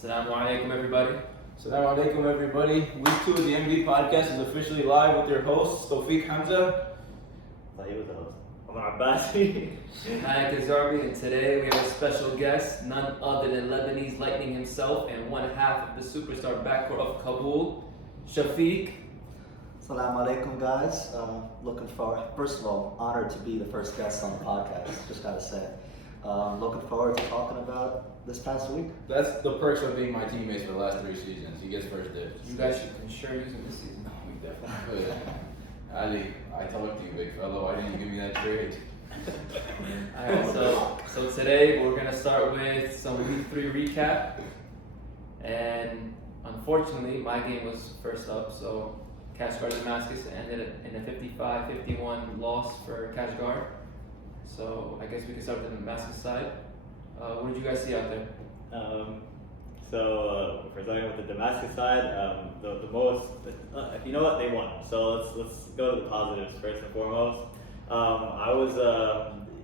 Assalamu alaikum, everybody. Assalamu alaikum, everybody. Week 2 of the MD podcast is officially live with your hosts, Tawfiq Hamza. I thought he was the host. Omar Abbasi. Nayak Azarbi, and today we have a special guest, none other than Lebanese Lightning himself and one half of the superstar backcourt of Kabul, Shafiq. Assalamu alaikum, guys. Looking forward, first of all, honored to be the first guest on the podcast, just gotta say. Looking forward to talking about this past week. That's the perks of being my teammates for the last 3 seasons. He gets first dibs. You guys should sure use him this season. We definitely could. Ali, I talked to you, big fellow. Why didn't you give me that trade? Alright, so today we're gonna start with some week 3 recap. And unfortunately, my game was first up, so Kashgar Damascus ended in a 55-51 loss for Kashgar. So I guess we can start with the Damascus side. What did you guys see out there? So if we're starting with the Damascus side, the most, you know what, they won. So let's go to the positives first and foremost. I was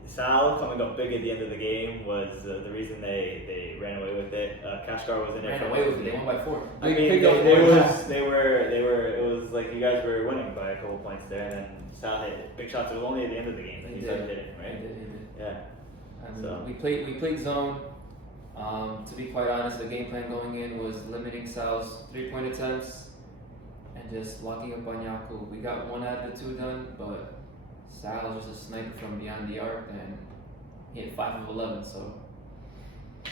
Sal coming up big at the end of the game was the reason they ran away with it. Kashgar was in there. Ran away with it. They won by 4. I mean, they were. It was like you guys were winning by a couple points there, and then Sal hit big shots. It was only at the end of the game that he started hitting, right? He did. Yeah. So We played zone. To be quite honest, the game plan going in was limiting Sal's 3-point attempts and just locking up on Yakub. We got 1 out of the 2 done, but Sal was just a sniper from beyond the arc and he hit 5 of 11, so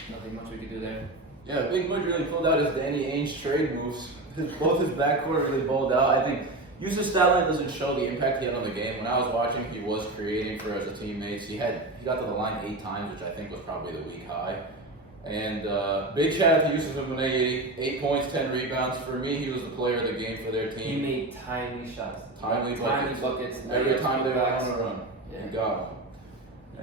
nothing much we could do there. Yeah, Big Mud really pulled out his Danny Ainge trade moves. Both his backcourt really bowled out. I think Yusuf Statline doesn't show the impact he had on the game. When I was watching, he was creating for us as teammates. He got to the line 8 times, which I think was probably the week high. And big shout out to Yusuf Mbanay, 8 points, 10 rebounds. For me, he was the player of the game for their He team. made timely shots. Timely buckets. Every layups, time they went putbacks. on a run, Yeah. he got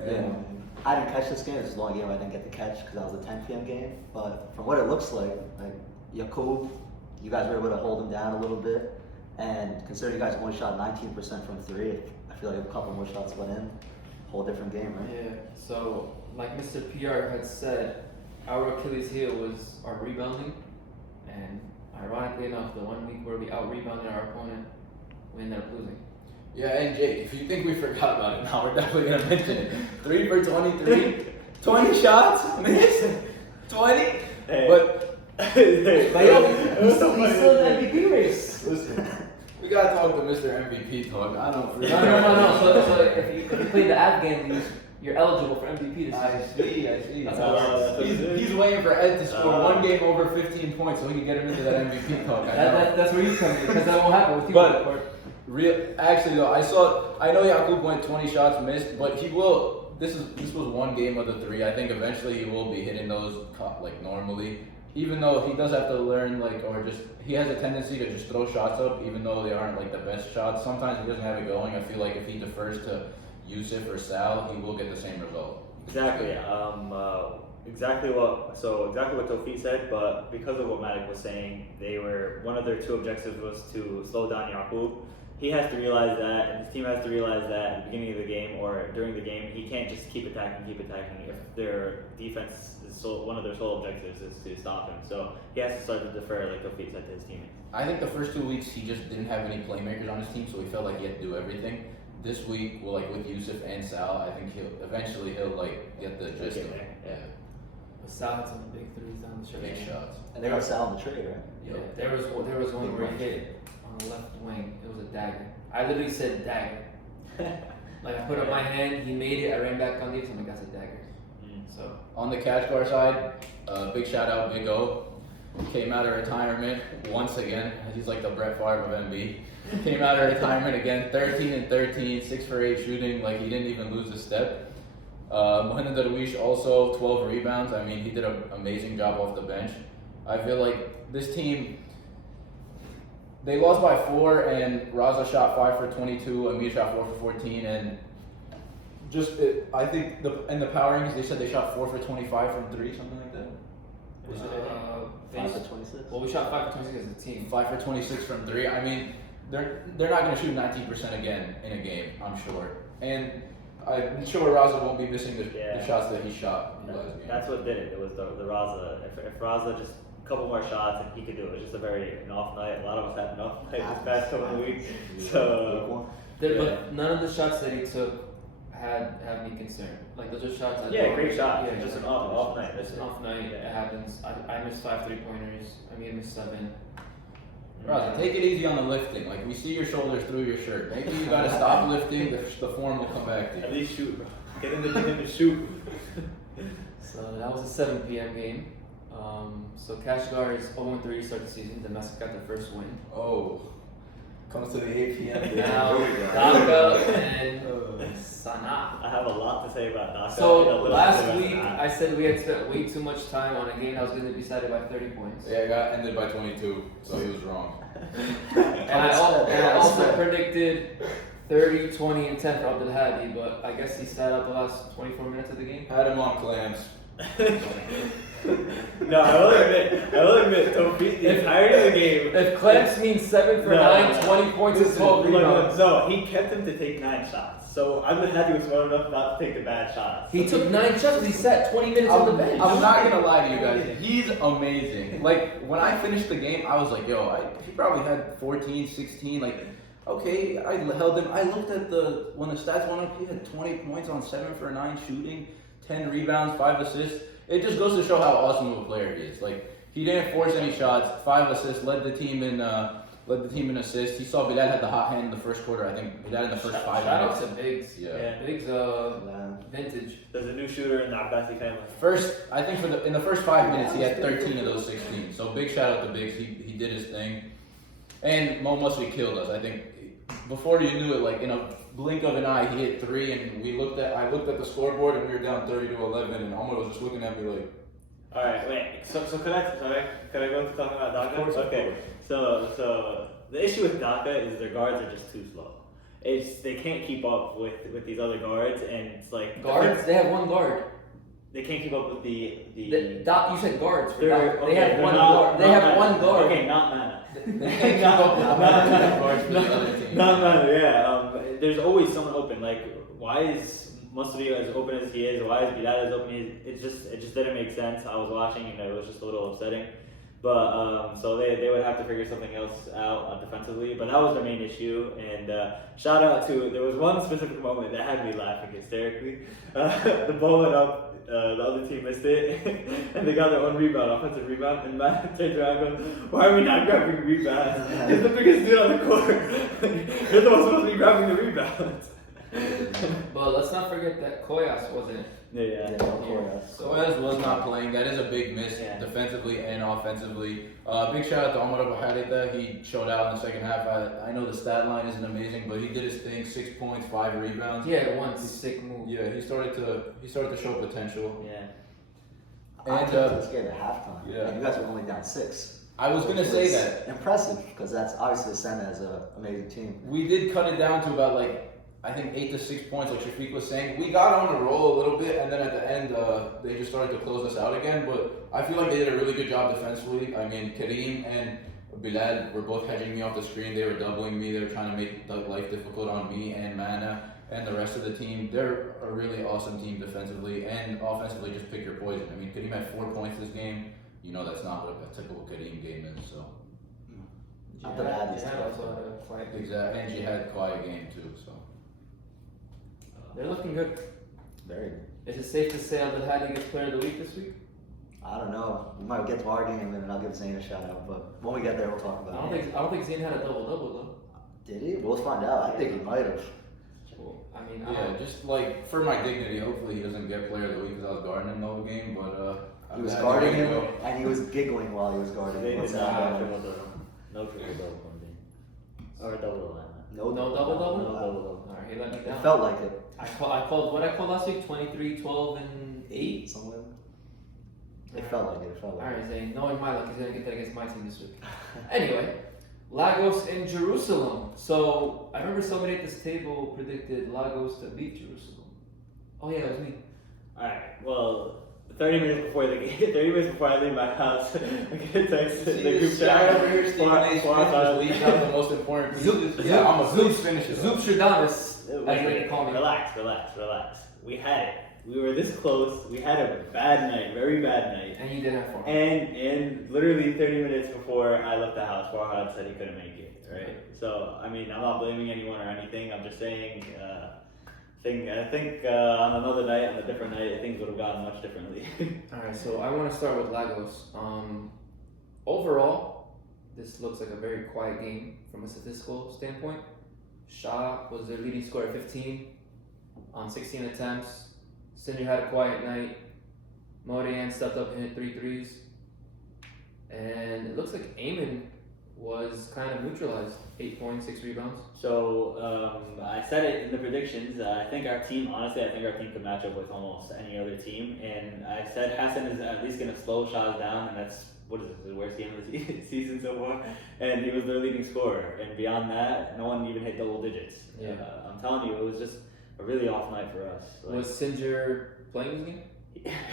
them. I didn't catch this game. This is the only game I didn't get to catch because that was a 10 p.m. game. But from what it looks like Yakub, you guys were able to hold him down a little bit. And considering you guys only shot 19% from 3, I feel like if a couple more shots went in, whole different game, right? Yeah, so like Mr. PR had said, our Achilles heel was our rebounding, and ironically enough, the 1 week where we out-rebounded our opponent, we ended up losing. Yeah, and Jake, if you think we forgot about it, now we're definitely going to mention it. 3 for 23, 20 shots, missed, 20, Hey. but He's still in the MVP race. listen, we got to talk to Mr. MVP talk. I don't No. So if you play the Av game, you're eligible for MVP this season. I see. That's how it works. He's waiting for Ed to score 1 game over 15 points so he can get him into that MVP talk. I know. That's where you come in, because that won't happen with you. But actually though, I know Yakub went 20 shots missed, but he will. This was 1 game of the 3. I think eventually he will be hitting those like normally. Even though he does have to learn he has a tendency to just throw shots up, even though they aren't like the best shots. Sometimes he doesn't have it going. I feel like if he defers to Yusuf or Sal, he will get the same result. Exactly. Exactly what Tawfiq said, but because of what Matic was saying, one of their 2 objectives was to slow down Yakub. He has to realize that, and his team has to realize that at the beginning of the game or during the game, he can't just keep attacking. If their defense is one of their sole objectives is to stop him, so he has to start to defer, like Tawfiq said, to his teammates. I think the first 2 weeks he just didn't have any playmakers on his team, so he felt like he had to do everything. This week, with Yusuf and Sal, I think he'll get the gist of it. Yeah. But Sal had some big 3s down the stretch. Big shots. And they got Sal in the trade, right? Yeah, there was one where he hit on the left wing. It was a dagger. I literally said dagger. Like I put up my hand, he made it. I ran back on the I'm like, that's a dagger. So On the Kashgar side, big shout out Big O. Came out of retirement once again. He's like the Brett Favre of MB. Came out of retirement again, 13 and 13, 6 for 8 shooting. Like he didn't even lose a step. Mohamed Darwish also 12 rebounds. I mean, he did an amazing job off the bench. I feel like this team. They lost by 4, and Raza shot 5 for 22. Amir shot 4 for 14, and I think in the power rankings they said they shot 4 for 25 from 3, something like that. 5 for 26. Well, we shot 5 for 26 as a team. 5 for 26 from 3. I mean, they're not going to shoot 19% again in a game, I'm sure. And I'm sure Raza won't be missing the shots that he shot in the last game. That's what did it. It was the Raza. If Raza just couple more shots, and he could do it. It was just an off night. A lot of us had an off night this past couple of weeks. So, But none of the shots that he took have me concerned. Like those are shots. great shots. Yeah, Just an off night. It's an off night. It happens. I missed 5 3-pointers. I mean, I missed 7. Raza, take it easy on the lifting. Like, we see your shoulders through your shirt. Maybe you gotta stop lifting. The form will come back to you. At least shoot, bro. Get in the gym and shoot. So that was a 7 p.m. game. So Kashgar's 0-3 to start the season. Domestic got their first win. Oh. Comes to the 8 p.m. game. Now Here we go. Dhaka and Sanaa. I have a lot to say about Dhaka. So last week I said we had spent way too much time on a game that was going to be decided by 30 points. Yeah, it got ended by 22, so he was wrong. And I also predicted 30, 20, and 10 for Abdul Hadi, but I guess he sat out the last 24 minutes of the game. Had him on clams. No, I will admit, Tawfiq, the entirety of the game. If Clamps means 7 for 9, 20 points and 12 rebounds. No, he kept him to take 9 shots. So I'm happy he was smart enough not to take the bad shots. He took 9 shots, but he sat 20 minutes on the bench. I'm not gonna lie to you guys. He's amazing. Like, when I finished the game, I was like, yo, he probably had 14, 16. Like, okay, I held him. I looked at when the stats went up, he had 20 points on 7 for 9 shooting, 10 rebounds, 5 assists. It just goes to show how awesome of a player he is. Like, he didn't force any shots, 5 assists, led the team in assists. He saw Bilal had the hot hand in the first quarter. I think Bilal in the first 5 Shout minutes. out to Biggs. Yeah. Biggs, vintage. There's a new shooter in the Abbasi family. I think in the first 5 minutes, he had 13 of those 16. So big shout out to Biggs. He did his thing. And Mo Musli killed us. I think before you knew it, like in a blink of an eye, he hit 3, and I looked at the scoreboard, and we were down 30-11, and Omar was just looking at me like. All right, wait. So could I go into talking about Dhaka? Okay. So the issue with Dhaka is their guards are just too slow. They can't keep up with these other guards, and it's like Guards? They have one guard. They can't keep up with the. You said guards. For They're- Dhaka. okay, They have they're one not- guard. They not have Mana. one guard. Okay, not Mana. They can't keep up with the amount of guards for the other team. Not Mana. Yeah. There's always someone open. Like, why is Musli as open as he is? Why is Bilal as open as he is? It just didn't make sense. I was watching and it was just a little upsetting. But so they would have to figure something else out defensively. But that was the main issue. And shout out to, there was one specific moment that had me laughing hysterically. The ball went up. The other team missed it, and they got their own rebound, offensive rebound. And Matt turned around and goes, "Why are we not grabbing rebounds? He's the biggest dude on the court. You're the one supposed to be grabbing the rebounds." But let's not forget that Koyas wasn't. Yeah. Soez was not playing. That is a big miss defensively and offensively. Big shout out to Omar Abu Harita. He showed out in the second half. I know the stat line isn't amazing, but he did his thing. 6 points, 5 rebounds. Yeah, one sick move. Yeah, he started to show potential. Yeah. I took this game at halftime. Yeah. And you guys were only down 6. I was gonna say that. Impressive, because that's obviously the Senna as an amazing team. We did cut it down to about I think 8 to 6 points, like Shafiq was saying. We got on the roll a little bit, and then at the end, they just started to close us out again. But I feel like they did a really good job defensively. I mean, Kareem and Bilal were both hedging me off the screen. They were doubling me. They were trying to make life difficult on me and Mana and the rest of the team. They're a really awesome team defensively and offensively. Just pick your poison. I mean, Kareem had 4 points this game. You know that's not what a typical Kareem game is. So Jihad also had a quiet game. exactly, and she had a quiet game too. So. They're looking good. Very good. Is it safe to say Abdul Hadi gets player of the week this week? I don't know. We might get to our game and then I'll give Zayn a shout out. But when we get there, we'll talk I about don't think Zayn had a double though. Did he? We'll find out. I think he might have. Well, I mean, I Yeah, don't- just for my dignity, hopefully he doesn't get player of the week because I was guarding him the whole game. But He was I'm guarding happy to him, go. and he was giggling while he was guarding They him. did not have triple double. No triple double from me. Or a double line. no double-double? No double. Alright, he let me It down. felt like it. I called what I called last week, 23, 12, and 8. Somewhere. It felt like it. It felt like Alright, Zayn, knowing my luck, he's gonna get that against my team this week. Anyway, Lagos in Jerusalem. So I remember somebody at this table predicted Lagos to beat Jerusalem. Oh yeah, it was me. Alright, well, 30 minutes before the game, 30 minutes before I leave my house, I get a text in the group chat. over here, Stephen A. Smith just leaving out the most important pieces. Yeah, I'm a Zeus finisher. Zoop Stradamus, as they call me. Relax. We had it. We were this close. We had a bad night, very bad night. And you did have fun. And literally 30 minutes before I left the house, Farhad said he couldn't make it, right? So, I mean, I'm not blaming anyone or anything. I'm just saying, I think on another night, on a different night, things would have gone much differently. Alright, so I want to start with Lagos. Overall, this looks like a very quiet game from a statistical standpoint. Shah was their leading scorer at 15 on 16 attempts. Sinjar had a quiet night. Morian stepped up and hit 3 threes. And it looks like Eamon was kind of neutralized. 8 points, 6 rebounds. So I said it in the predictions. I think our team, honestly, could match up with almost any other team. And I said Hassan is at least going to slow Shah's down, and that's, what is it, the worst game of the season so far. And he was their leading scorer. And beyond that, no one even hit double digits. Yeah. I'm telling you, it was just a really off night for us. Like, Was Sinjar playing this game?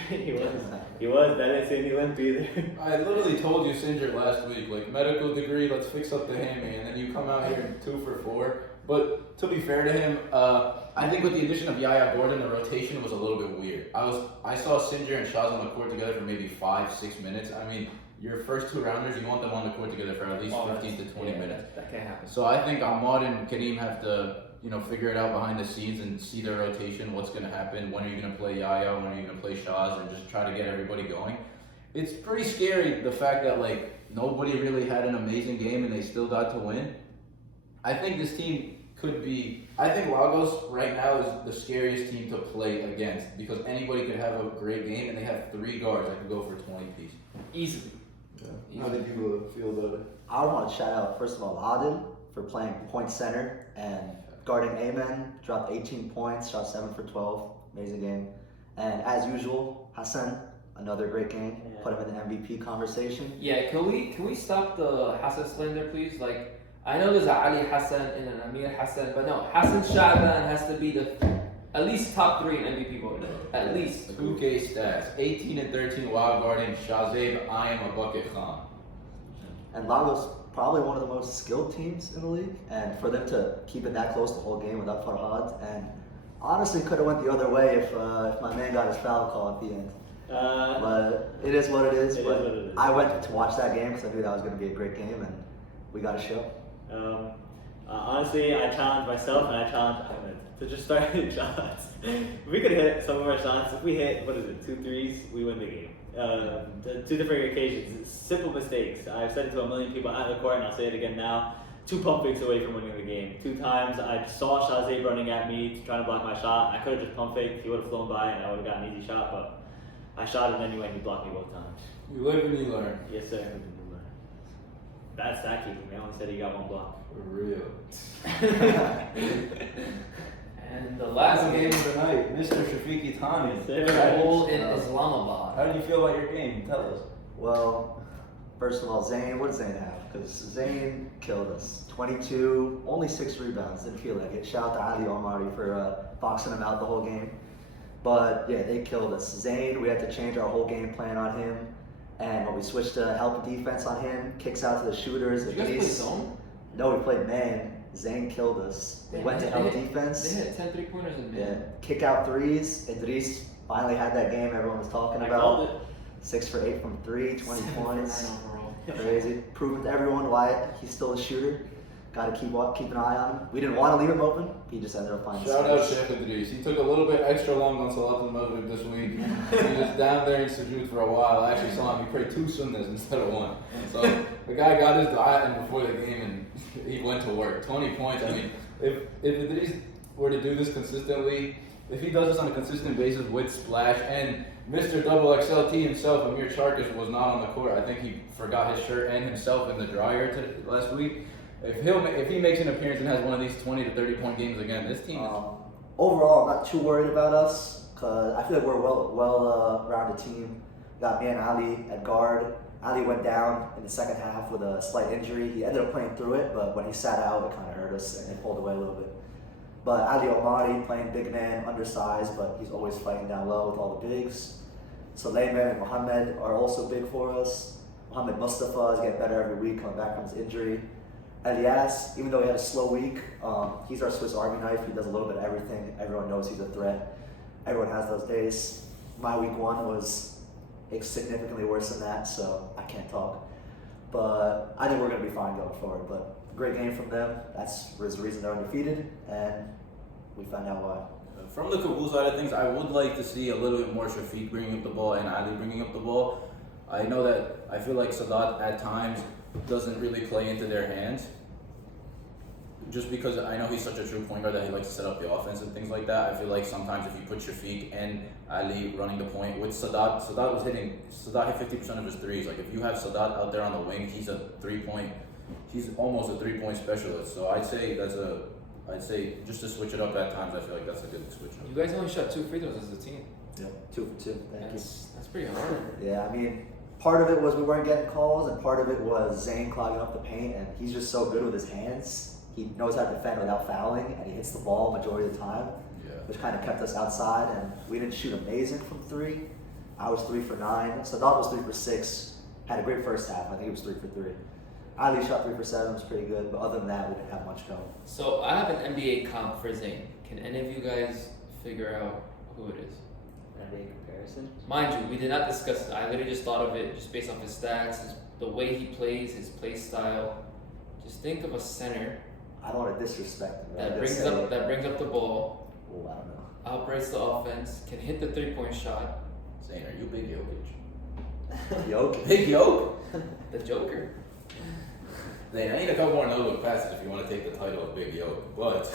he was. That didn't say any limp either. I literally told you Sinjar last week, like medical degree, let's fix up the hammy, and then you come out here and 2 for 4. But to be fair to him, I think with the addition of Yaya Gordon, the rotation was a little bit weird. I saw Sinjar and Shaz on the court together for maybe 5-6 minutes. I mean, your first 2 rounders, you want them on the court together for at least 15 to 20 minutes. That can't happen. So I think Ahmad and Kareem have to, figure it out behind the scenes and see their rotation, what's going to happen, when are you going to play Yaya, when are you going to play Shaz, and just try to get everybody going. It's pretty scary, the fact that, nobody really had an amazing game and they still got to win. I think this team I think Lagos right now is the scariest team to play against because anybody could have a great game and they have 3 guards that could go for 20 piece. Easily. Yeah. How did you feel about it? I want to shout out, first of all, Adil for playing point center and guarding Ayman, dropped 18 points, shot 7 for 12, amazing game. And as usual, Hassan, another great game, put him in the MVP conversation. Yeah, can we stop the Hassan slander, please? I know there's an Ali Hassan and an Amir Hassan, but no, Hassan Sha'ban has to be at least top 3 in MVP voting. At least. 2K stats, 18 and 13 wild guarding Shazib, I am a bucket Khan. And Lagos, probably one of the most skilled teams in the league, and for them to keep it that close the whole game without Farhad, and honestly could have went the other way if my man got his foul call at the end. But it is what it is. I went to watch that game because I knew that was going to be a great game, and we got a show. Honestly, I challenged myself and I challenged Ahmed to just start hitting shots. If we could hit some of our shots, if we hit, 2 threes, we win the game. 2 different occasions, simple mistakes. I've said it to a million people at the court and I'll say it again now. 2 pump fakes away from winning the game. 2 times I saw Shazib running at me trying to block my shot. I could have just pump faked, he would have flown by and I would have gotten an easy shot, but I shot him anyway and he blocked me both times. You live and you learn. Yes, sir. Bad stat keeping. They only said he got 1 block. For real. And the last game of the night, Mr. Shafiqi Tani. all in Islamabad. How did you feel about your game? Tell us. Well, first of all, Zayn, what does Zayn have? Because Zayn killed us. 22, only 6 rebounds, didn't feel like it. Shout out to Ali Omari for boxing him out the whole game. But yeah, they killed us. Zayn, we had to change our whole game plan on him. And when we switched to help defense on him, kicks out to the shooters. Did you guys play zone? No, we played man. Zayn killed us. We went to help defense. They had 10 3-pointers in man. Yeah, kick out threes. Idris finally had that game everyone was talking about. Called it. 6 for 8 from 3, 20 points. 7 for 9 overall. Crazy. Proving to everyone why he's still a shooter. Got to keep an eye on him. We didn't want to leave him open. He just ended up finding Shout out space. Sheikh Idris. He took a little bit extra long on Salat al-Maghrib this week. He was down there in sujood for a while. I actually saw him. He prayed 2 sunnahs instead of 1. So the guy got his dua in before the game and he went to work. 20 points. I mean, if Idris were to do this consistently, if he does this on a consistent basis with Splash and Mr. Double XLT himself, Amir Charkish, was not on the court. I think he forgot his shirt and himself in the dryer last week. If he makes an appearance and has one of these 20 to 30 point games again, this team. Overall, I'm not too worried about us because I feel like we're a well-rounded team. Got me and Ali at guard. Ali went down in the second half with a slight injury. He ended up playing through it, but when he sat out, it kind of hurt us and it pulled away a little bit. But Ali Omari playing big man, undersized, but he's always fighting down low with all the bigs. Suleiman and Mohammed are also big for us. Mohammed Mustafa is getting better every week, coming back from his injury. Elias, even though he had a slow week, he's our Swiss Army knife. He does a little bit of everything. Everyone knows he's a threat. everyone has those days. My week 1 was significantly worse than that, so I can't talk. But I think we're going to be fine going forward. But great game from them. That's the reason they're undefeated, and we found out why. From the Kabul side of things, I would like to see a little bit more Shafiq bringing up the ball and Ali bringing up the ball. I know that I feel like Sadat at times doesn't really play into their hands. Just because I know he's such a true point guard that he likes to set up the offense and things like that. I feel like sometimes if you put Shafiq and Ali running the point with Sadat hit 50% of his threes. Like if you have Sadat out there on the wing, he's almost a 3-point specialist. So I'd say just to switch it up at times, I feel like that's a good switch up. You guys only shot 2 free throws as a team. Yep, 2 for 2. Thank you. That's pretty hard. Yeah, I mean, part of it was we weren't getting calls, and part of it was Zane clogging up the paint, and he's just so good with his hands. He knows how to defend without fouling, and he hits the ball majority of the time, which kind of kept us outside. And we didn't shoot amazing from 3. I was 3 for 9. Sadat was 3 for 6. Had a great first half. I think he was 3 for 3. Ali shot 3 for 7. Was pretty good, but other than that, we didn't have much going. So I have an NBA comp for Zane. Can any of you guys figure out who it is? NBA comparison. Mind you, we did not discuss it. I literally just thought of it just based off his stats, the way he plays, his play style. Just think of a center I don't want to disrespect him. that brings up the ball, Oh, I don't know. operates the offense, can hit the 3-point shot. Zane, are you Big Jokic? Jokic. Big Joke? The Joker. Zane, I need a couple more no-look passes if you want to take the title of Big Yoke. But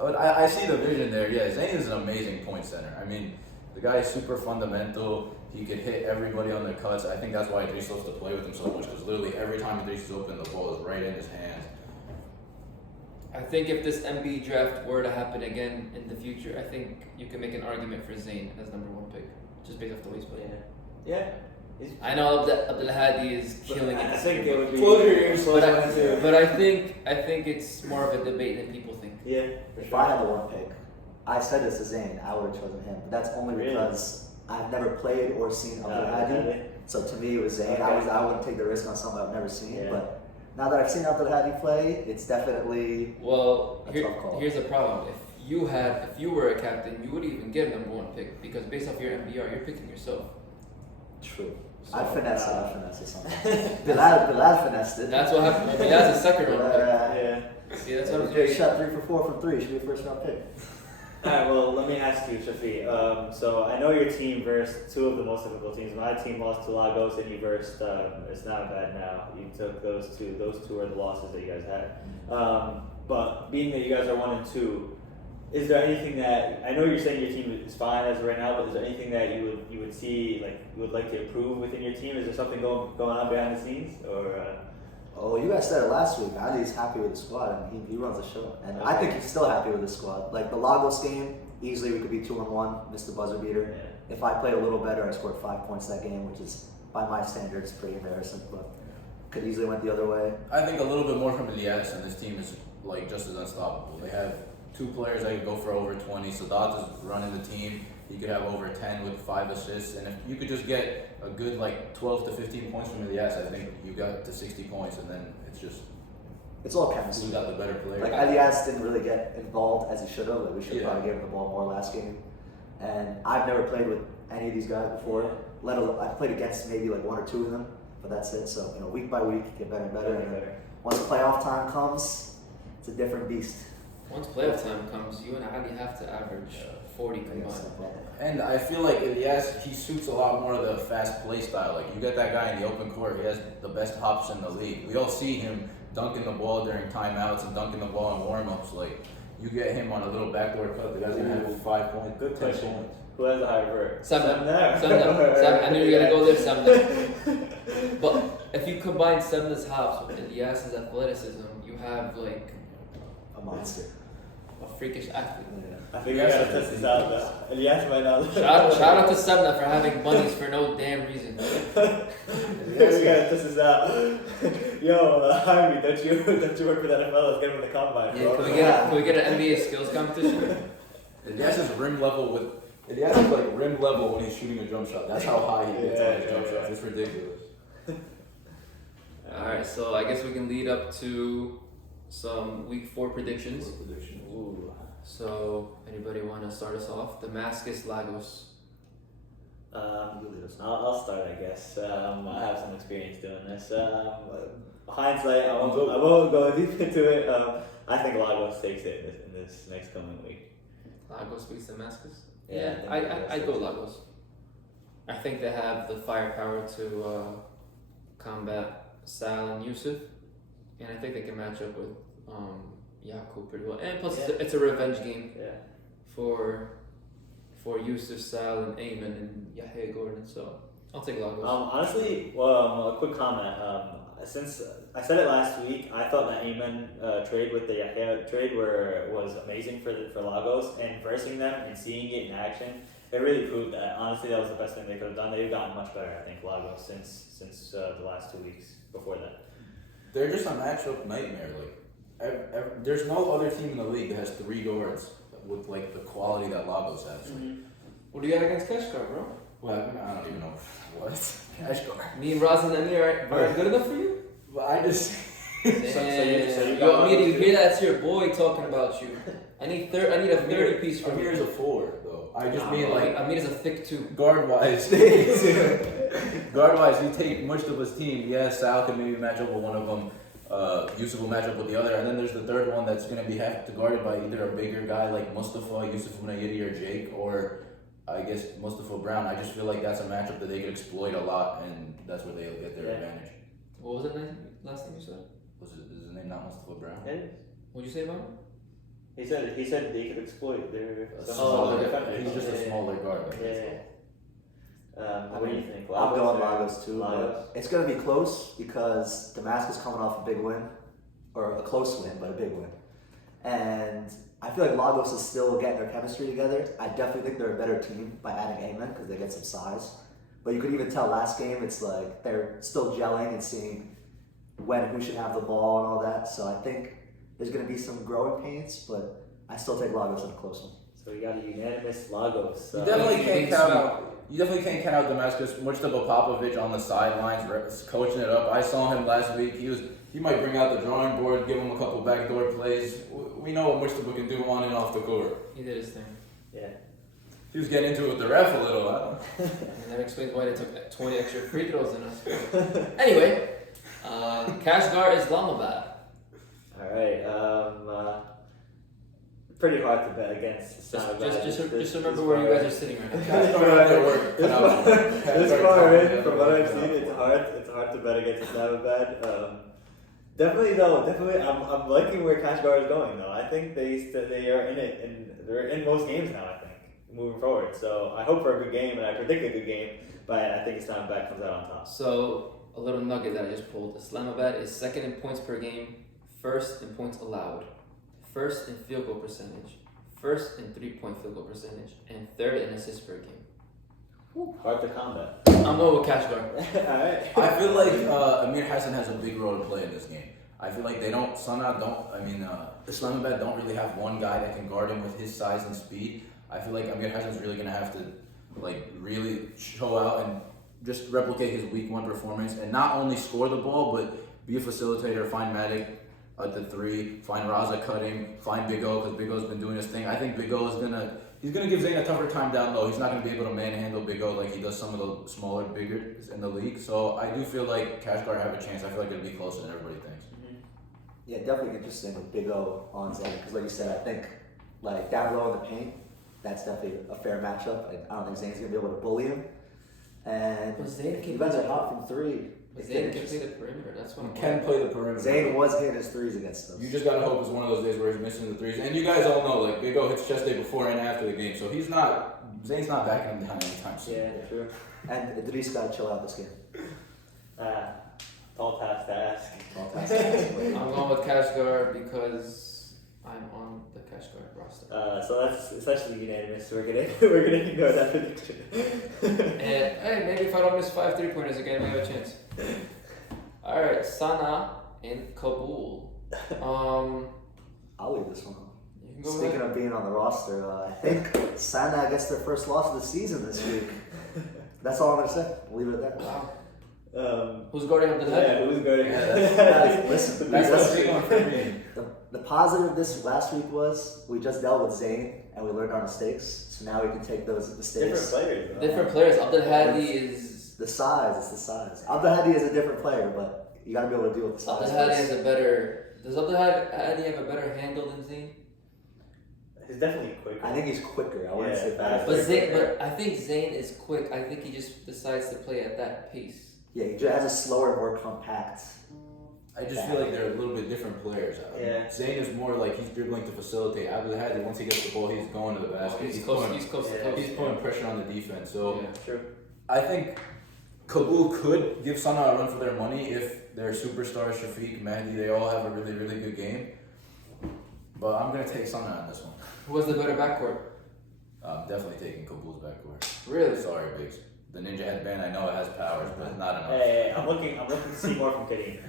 I see the vision there. Yeah, Zane is an amazing point center. I mean, the guy is super fundamental. He could hit everybody on their cuts. I think that's why Idris loves to play with him so much, because literally every time Idris is open, the ball is right in his hands. I think if this NBA draft were to happen again in the future, I think you can make an argument for Zane as number 1 pick, just based off the way he's playing. Yeah. I know Abdelhadi is killing I it. think it would be. Close your ears. But I think it's more of a debate than people think. Yeah. If I had the 1 pick, I said this to Zane, I would have chosen him. But that's only Really? because I've never played or seen Abdelhadi. So to me, it was Zane. Okay. I wouldn't take the risk on something I've never seen. Yeah. But now that I've seen Abdelhadi play, it's definitely Well, a tough call. here's the problem. If you were a captain, you wouldn't even get a number 1 pick because based off your MBR, you're picking yourself. true. So, I'd finesse it something. Bilal finessed it. That's what happened. Well, that's a second round pick. Yeah. See, that's what I'm He saying. shot 3 for 4 from 3. Should be a first round pick. Alright, well, let me ask you, Shafi. So I know your team versed 2 of the most difficult teams. My team lost to Lagos, and you versed. It's not bad now. You took those 2. Those 2 are the losses that you guys had. But being that you guys are 1 and 2, is there anything that I know you're saying your team is fine as of right now? But is there anything that you would see like you would like to improve within your team? Is there something going on behind the scenes, or? Oh, you guys said it last week. Ali's happy with the squad, and he runs the show. And I think he's still happy with the squad. Like the Lagos game, easily we could be 2-1, missed the buzzer beater. Yeah. If I played a little better, I scored 5 points that game, which is, by my standards, pretty embarrassing. But could easily went the other way. I think a little bit more from Elias, and this team is like just as unstoppable. They have 2 players that could go for over 20. Sadat is running the team. He could have over 10 with 5 assists, and if you could just get a good like 12 to 15 points from Elias, I think you got to 60 points, and then It's all who chemistry. got the better player. Like Elias didn't really get involved as he should have. Like we should have Yeah. probably given him the ball more last game. And I've never played with any of these guys before. Let alone I've played against maybe like 1 or 2 of them, but that's it. So week by week, get better and better. And then once playoff time comes, it's a different beast. Once playoff time comes, you and Ali have to average 40 I guess combined. so. And I feel like Elias, he suits a lot more of the fast play style. Like you get that guy in the open court, he has the best hops in the league. We all see him dunking the ball during timeouts and dunking the ball in warm-ups. Like you get him on a little backdoor cut, the guy's gonna have 5 points. Good 10 question. points. Who has a higher vert? Samna. Samna. I knew you were gonna go there, Samna. But if you combine Samna's hops with Elias's athleticism, you have like A monster. a freakish athlete. I think we gotta test this out now. Elias might not. Shout out to Samna for having bunnies for no damn reason. We gotta test this out. Yo, Jaime, don't you work for the NFL? Let's get him in the combine, Yeah, bro. can we get an NBA skills competition? Elias is rim level with. Elias is like rim level when he's shooting a jump shot. That's how high he gets on his jump shots. It's ridiculous. Alright, so I guess we can lead up to some week 4 predictions. Predictions. Ooh. So, anybody want to start us off? Damascus Lagos. You lead us. I'll start, I guess. I have some experience doing this. Hindsight, I won't go deep into it. I think Lagos takes it in this next coming week. Lagos beats Damascus? Yeah, I'd go Lagos. I think they have the firepower to combat Sal and Yusuf. And I think they can match up with Yakub pretty well. And plus, it's a revenge game Yeah. for Yusuf, Sal, and Ayman and Yahya Gordon. So I'll take Lagos. Honestly, a quick comment. Since I said it last week, I thought that Ayman trade with the Yahya trade was amazing for Lagos, and versing them and seeing it in action, it really proved that honestly that was the best thing they could have done. They've gotten much better, I think, Lagos since the last 2 weeks before that. They're just a matchup nightmare. There's no other team in the league that has 3 guards with like the quality that Lagos has. What do you got against Kashgar, bro? Well, I don't even know what Kashgar. Me and Raz and Amir are good enough for you? But I just. So you Yo, Amir, you hear that? It's your boy talking about you. I need a 30 piece from Amir's you. a 4 though. I just mean like Amir's a thick 2. guard wise. Guard wise, you take much of his team. Yeah, Sal can maybe match up with one of them. Yusuf will match up with the other, and then there's the third one that's going to be have to guarded by either a bigger guy like Mustafa, Yusuf Unayidi, or Jake, or I guess Mustafa Brown. I just feel like that's a matchup that they could exploit a lot, and that's where they'll get their advantage. What was it last thing you said? Is his name not Mustafa Brown? It is. What'd you say about him? He said they could exploit their He's just a smaller guard. What do you think? I'm going Lagos too. Lagos? But it's going to be close because Damascus coming off a big win, or a close win, but a big win. And I feel like Lagos is still getting their chemistry together. I definitely think they're a better team by adding Ayman because they get some size. But you could even tell last game, it's like they're still gelling and seeing when and who should have the ball and all that. So I think there's going to be some growing pains, but I still take Lagos in a close one. So we got a unanimous Lagos. You definitely can't count out Damascus. Mujtaba Popovic on the sidelines, coaching it up. I saw him last week. He might bring out the drawing board, give him a couple backdoor plays. We know what Mujtaba can do on and off the court. He did his thing. Yeah. He was getting into it with the ref a little. And that explains why they took 20 extra free throws in us. Anyway, Kashgar Islamabad. Alright, pretty hard to bet against Islamabad. Just remember where you guys are sitting right now. This far in, from what I've seen, it's hard to bet against Islamabad. Definitely, I'm liking where Kashgar is going though. I think they are in it, and they're in most games now. I think moving forward. So I hope for a good game, and I predict a good game. But I think Islamabad comes out on top. So a little nugget that I just pulled: Islamabad is second in points per game, first in points allowed, first in field goal percentage, first in 3-point field goal percentage, and third in assists per game. Hard to combat. I'm going with Kashgar. Alright. I feel like Amir Hassan has a big role to play in this game. I feel like Islamabad don't really have one guy that can guard him with his size and speed. I feel like Amir Hassan's really gonna have to really show out and just replicate his week 1 performance and not only score the ball but be a facilitator, find Matic at the 3, find Raza cutting, find Big O because Big O's been doing his thing. I think Big O is he's gonna give Zayn a tougher time down low. He's not gonna be able to manhandle Big O like he does some of the smaller biggers in the league. So I do feel like Kashgar have a chance. I feel like it'll be closer than everybody thinks. Yeah, definitely interesting with Big O on Zayn because, like you said, I think down low in the paint, that's definitely a fair matchup. I don't think Zayn's gonna be able to bully him. And But Zayn you guys are hot from 3. But Zayn can play the perimeter. That's what I'm Can play the perimeter. Zayn was hitting his 3s against us. You just gotta hope it's one of those days where he's missing the 3s. And you guys all know, Big O hits chest day before and after the game, so Zayn's not backing him down anytime soon. Yeah, true. And Idris got to chill out this game. Tall task to ask. I'm going with Kashgar because I'm on the Kashgar roster. So that's essentially unanimous. We're gonna ignore that prediction. And hey, maybe if I don't miss 5 3-pointers again, we have a chance. All right, Sana in Kabul. I'll leave this one. You can go Speaking ahead. of being on the roster, I think Sana gets their first loss of the season this week. That's all I'm gonna say. We'll leave it at that. Wow. Who's guarding Abdul Hadi? Yeah, who's guarding? Guys, listen, That's a big one for me. the positive this last week was we just dealt with Zayn and we learned our mistakes. So now we can take those mistakes. Different players. Though. Different players. Abdul Hadi is. The size, it's the size. Abdul Hadi is a different player, but you gotta be able to deal with the size. Abdul Hadi has a better. Does Abdul Hadi have a better handle than Zayn? He's definitely quicker. I think he's quicker. I wouldn't say Yeah, faster. But I think Zayn is quick. I think he just decides to play at that pace. Yeah, he just has a slower, more compact. I just feel like they're a little bit different players. Yeah. Zayn is more like he's dribbling to facilitate. Abdul Hadi, once he gets the ball, he's going to the basket. He's close to He's close. putting pressure on the defense. So Yeah. True. I think Kabul could give Sana a run for their money if their superstars, Shafiq, Mahdi, they all have a really, really good game. But I'm going to take Sana on this one. Who was the better backcourt? I'm definitely taking Kabul's backcourt. Really? Sorry, Biggs. The ninja headband, I know it has powers, but not enough. Hey, I'm looking to see more from Kareem.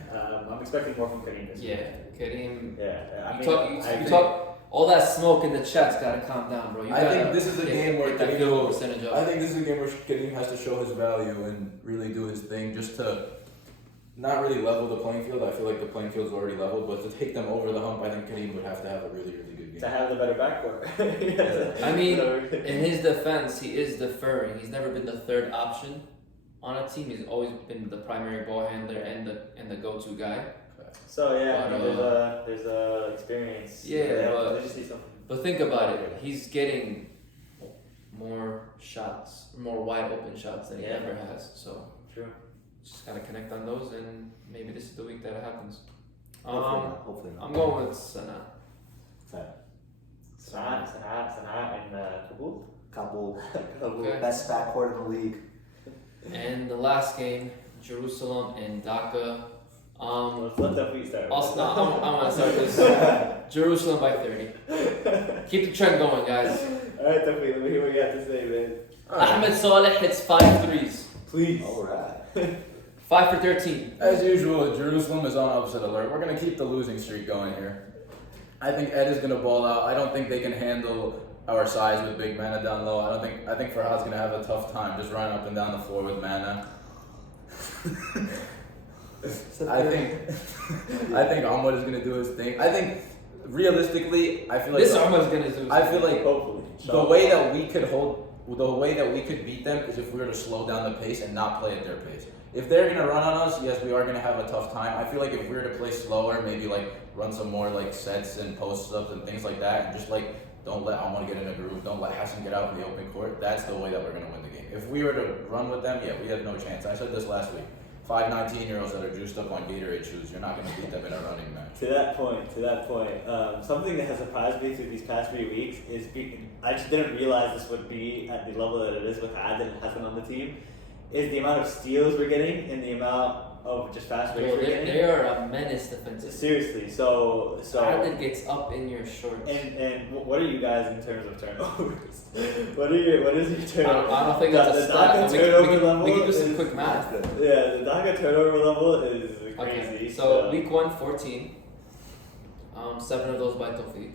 I'm expecting more from Kareem this week. Yeah, Kareem. Yeah. I You mean, talk. All that smoke in the chest gotta calm down, bro. I think this is a game where that Kareem field goal will- percentage up. I think this is a game where Kareem has to show his value and really do his thing just to not really level the playing field. I feel like the playing field's already leveled, but to take them over the hump, I think Kareem would have to have a really, really good to game. have the better backcourt. I mean, So- in his defense, he is deferring. He's never been the third option on a team. He's always been the primary ball handler and the go-to guy. So yeah, But, there's a experience. Yeah, but- they just need something. But think about it. He's getting more shots, more wide open shots than he Yeah. ever has. So True. just gotta connect on those, and maybe this is the week that it happens. Hopefully not. I'm going with Sana. Fair. Sanaa, and Kabul. Kabul, Okay. best backcourt in the league. And the last game, Jerusalem and Dhaka. Let's let that week start. Also, I'm gonna start this. Jerusalem by 30. Keep the trend going, guys. Alright, Tawfiq, let me hear what you have to say, man. Ahmed Saleh hits 5 threes. Please. All right. 5 for 13. As usual, Jerusalem is on upset alert. We're going to keep the losing streak going here. I think Ed is going to ball out. I don't think they can handle our size with big Mana down low. I think Farhad's going to have a tough time just running up and down the floor with Mana. I think Ahmad is going to do his thing. I think realistically, I feel like This Ahmed's gonna do. I feel like Hopefully. the way that we could beat them is if we were to slow down the pace and not play at their pace. If they're gonna run on us, yes, we are gonna have a tough time. I feel like if we were to play slower, maybe like run some more like sets and post ups and things like that, and just like don't let Ahmad get in a groove, don't let Hassan get out in the open court. That's the way that we're gonna win the game. If we were to run with them, yeah, we have no chance. I said this last week. 5 19-year-olds that are juiced up on Gatorade shoes, you're not gonna beat them in a running match. To that point, something that has surprised me through these past 3 weeks is I just didn't realize this would be at the level that it is with Adil and Hassan on the team, is the amount of steals we're getting and the amount of just fast breaks we're getting. They are a menace defensively. Seriously, so Adil gets up in your shorts. and what are you guys in terms of turnovers? what is your turnover? I don't think that's a the stat. Dhaka We turnover level can do some is- quick math. Yeah, the Dhaka turnover level is crazy. Okay, so week 1, 14. 7 of those by Tawfiq.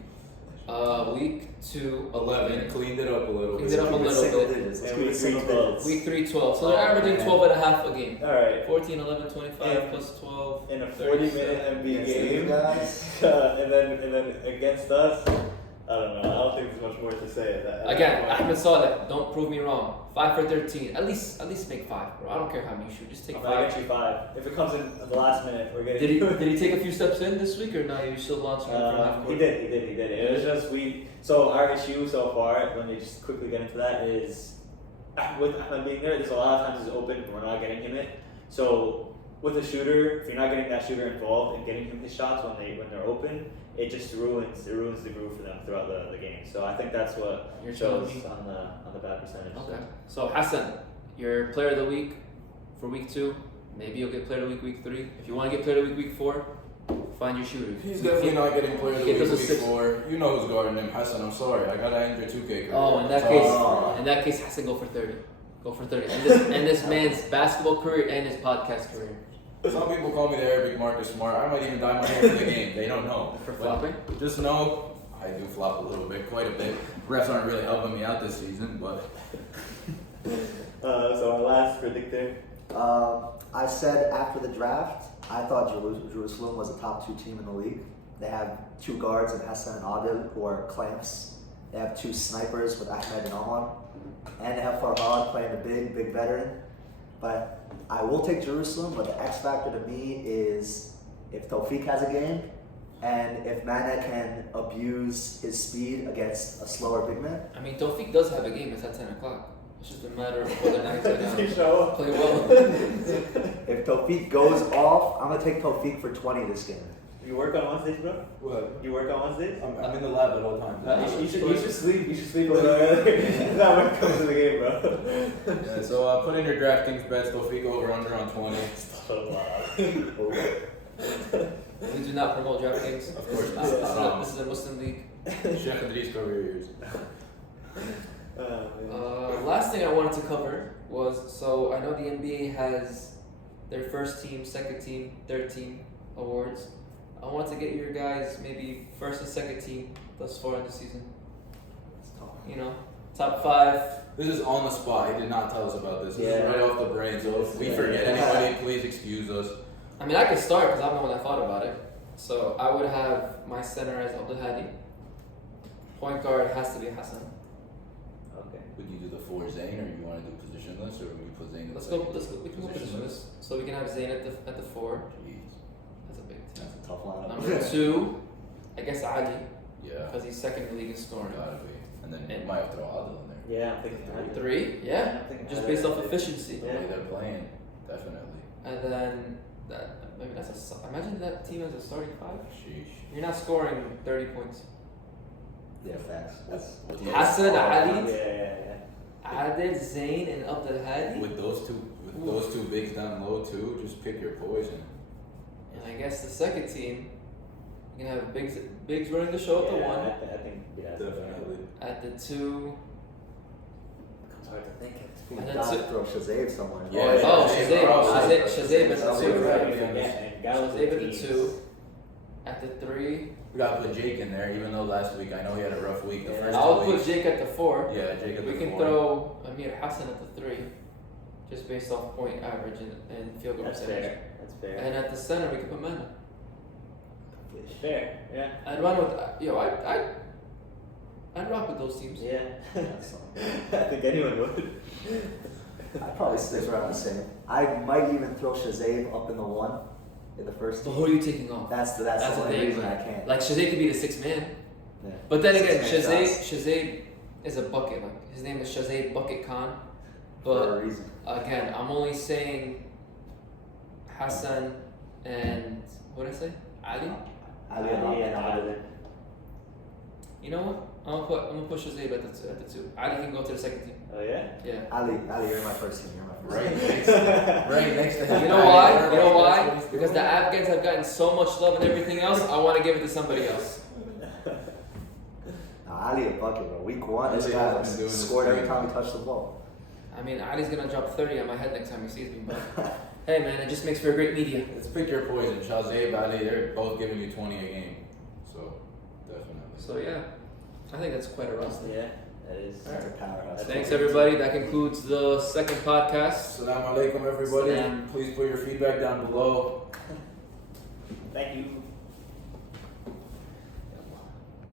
Week 2, 11. Cleaned it up a little Cleaned bit. it up a little Single bit. digits. Let's And keep we it single three 12. digits. Week 3, 12. So they're Oh, averaging man. 12 and a half a game. All right. 14, 11, 25 And- plus 12. In a 37. 40-minute NBA Against these game, guys. and then against us, I don't know. I don't think there's much more to say at that. Again, Ahmed Saleh, don't prove me wrong. 5 for 13. At least make 5, bro. I don't care how many you shoot. Just take I'm gonna 5. get you 5. If it comes in at the last minute, we're getting. Did he take a few steps in this week or no? You still launching him from half He court? did. It was just So our issue so far, let me just quickly get into that, is with Ahmed being there's a lot of times he's open, and we're not getting him it. So with a shooter, if you're not getting that shooter involved and getting him his shots when they're open, it just ruins the groove for them throughout the game. So I think that's what You're shows telling me. on the bad percentage. Okay. So Hassan, your player of the week for week 2. Maybe you'll get player of the week 3. If you want to get player of the week 4, find your shooter. He's definitely not getting player of the Get week those week assists. 4. You know who's guarding him, Hassan. I'm sorry, I gotta end your 2K career. Oh, in that case, Hassan, go for 30. Go for 30. And this man's basketball career and his podcast career. Some people call me the Arabic Marcus Smart. I might even dye my hair for the game. They don't know. For But flopping? just know, I do flop a little bit, quite a bit. Refs aren't really helping me out this season, but So our last predictor. I said after the draft, I thought Jerusalem was a top 2 team in the league. They have 2 guards in Hassan and Adil who are clamps. They have 2 snipers with Ahmed and Omar. And they have Farhad playing a big veteran. But I will take Jerusalem, but the X factor to me is if Tawfiq has a game and if Mana can abuse his speed against a slower big man. I mean, Tawfiq does have a game. It's at 10 o'clock. It's just a matter of whether or not Does he he's show gonna up? play well. If Tawfiq goes off, I'm going to take Tawfiq for 20 this game. You work on Wednesdays, bro? What? You work on Wednesdays? I'm in the lab at all times. You should sleep. You should sleep a little early. That's not when it comes to the game, bro. Yeah, so put in your DraftKings bets. Tawfiq over under on 20. We do not promote DraftKings. Of course not. This is a Muslim league. Sheikh Idris, cover your ears. Last thing I wanted to cover was, so I know the NBA has their first team, second team, third team awards. I want to get your guys maybe first and second team thus far in the season. You know, top 5. This is on the spot. He did not tell us about this. This is Yeah. right off the brain. So if we forget anybody, please excuse us. I mean, I could start because I'm the one that thought about it. So I would have my center as Abdul Hadi. Point guard has to be Hassan. Okay. Would you do the 4 Zayn, or you want to do positionless, or would you put Zayn? Let's go. We can go positionless. So we can have Zayn at the 4. Jeez. That's a big team. That's a tough lineup. Number 2, I guess Ali, Yeah. because he's second in the league in scoring. Gotta be. And then you And- might have to throw Adil in there. Yeah, I'm thinking that. 3, yeah, I'm thinking just that. based off efficiency. The way they're playing, definitely. And then maybe imagine that team as a starting 5. Sheesh. You're not scoring 30 points. Yeah, facts. That's Yeah. Hassan, Yeah, Ali, yeah. Adil, Zayn, and Abdul Hadi. With those two bigs down low too, just pick your poison. And I guess the second team, you can have bigs running the show at the 1. I think yeah. Definitely. At the 2, It's hard to think. We And gotta that's throw Shazave somewhere. Yeah. oh, Shazave, Shazave at the Shazave, 2, right? Shazave Shazave at the 2. At the 3, We gotta put Jake in there, even though last week I know he had a rough week. The Yeah. first I'll 2 put weeks. Jake at the 4. Yeah, Jake at the We can 4. throw Amir Hassan at the 3, just based off point average and field goal That's percentage. fair. That's fair. And at the center, we can put Mana. Fair. Yeah. I'd run with I'd rock with those teams. Yeah. That's I think anyone would. I'd probably stick around the same. I might even throw Shazave up in the 1 in the first But team. who are you taking off? That's the That's the only thing. reason I can't. Like Shazay could be the 6th man, Yeah. but then again, 6-man shots Shazay is a bucket. Like his name is Shazay Bucket Khan. for But a reason. again, I'm only saying Hassan and what did I say? Ali. Ali and Adil. You know what? I'm gonna put Shazay at the 2. Ali can go to the second team. Oh yeah. Yeah. Ali, you're my first team. You're my first Right team. next, right next to him. You know why? You know why? Because the Afghans have gotten so much love and everything else. I want to give it to somebody else. Nah, Ali a bucket, bro. Week 1, this Ali guy has was been doing this scored every thing. time he touched the ball. I mean, Ali's gonna drop 30 on my head next time he sees me. But hey, man, it just makes for great media. Let's pick your poison. Shazay, Ali, they're both giving you 20 a game. So, definitely. So yeah, I think that's quite a roster. Yeah. That is. That's a powerhouse. Thanks everybody. That concludes the second podcast. Assalamu alaikum, everybody. Salam. Please put your feedback down below. Thank you.